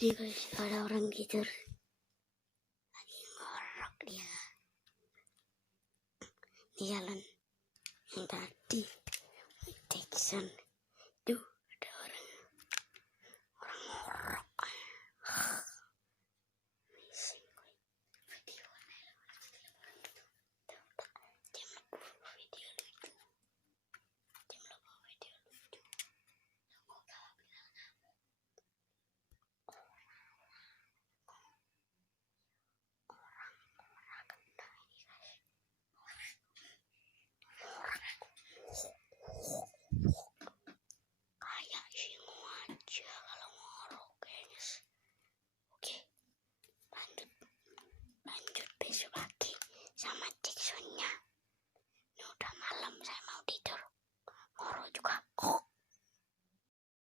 Jadi guys, ada orang tidur lagi ngorok dia. Ini jalan yang tadi Jackson.